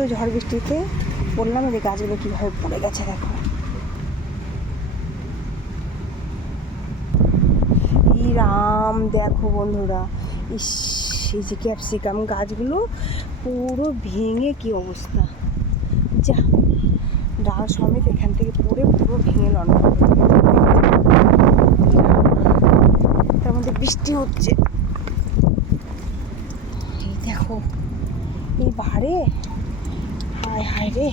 গাছগুলো ঝড় বৃষ্টিতে বললাম যে গাছগুলো কীভাবে পড়ে গেছে দেখো। এই রাম দেখো বন্ধুরা, ইস এই যে ক্যাপসিকাম গাছগুলো পুরো ভেঙে কি অবস্থা, যা ডাল সমেত এখান থেকে পড়ে পুরো ভেঙে লন্ডন। তার মধ্যে বৃষ্টি হচ্ছে, এই দেখো এই বাড়ে, হায় হায় রে,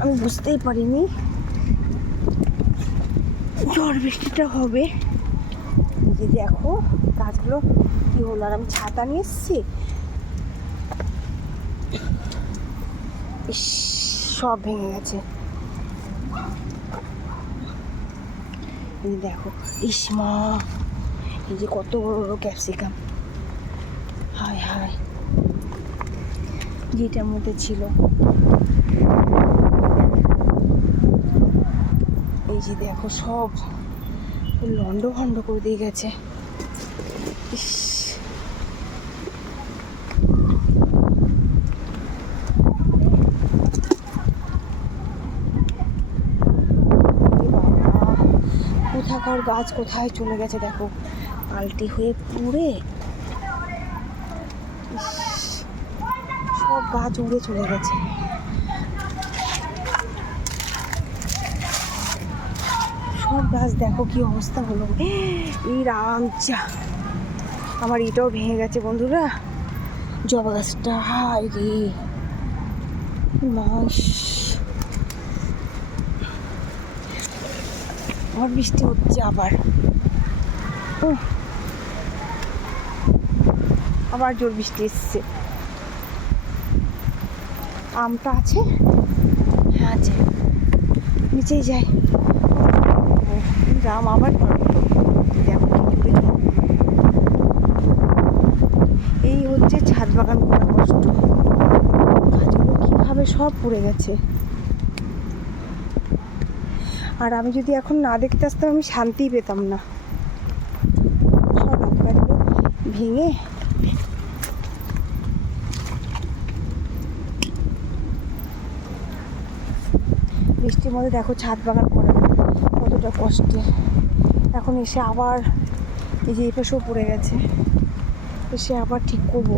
আমি বুঝতেই পারিনি ঝড় বৃষ্টিটা হবে। যে দেখো গাছগুলো কি হলো, আর আমি ছাতা নিয়ে এসেছি, সব ভেঙে গেছে। এই দেখো ইসমা, এই যে কত বড় বড় ক্যাপসিকাম, হায় হায়, যেটার মধ্যে ছিল। এই যে দেখো সব লন্ড ভন্ড করে দিয়ে গেছে। ইস কোথাকার গাছ কোথায় চলে গেছে দেখো, পাল্টি হয়ে পুড়ে সব গাছ উড়ে চলে গেছে। সব গাছ দেখো কি অবস্থা হলো, এই রাম যা, আমার এটাও ভেঙে গেছে বন্ধুরা, জবা গাছটা, হায় রে মাস। আবার বৃষ্টি হচ্ছে, আবার জোর বৃষ্টি এসছে। আমটা আছে, হ্যাঁ আছে, নিচেই যায়। রাম আবার দেখো কি জোরে, এই হচ্ছে ছাদ বাগান করা কষ্ট, গাছগুলো কীভাবে সব পড়ে গেছে। আর আমি যদি এখন না দেখতে আসতাম আমি শান্তিই পেতাম না, সব গাছগুলো ভেঙে বৃষ্টির মধ্যে দেখো ছাদ বাগান করা কতটা কষ্টে। এখন এসে আবার এই যে এই পাশেও পড়ে গেছে, এসে আবার ঠিক করবো।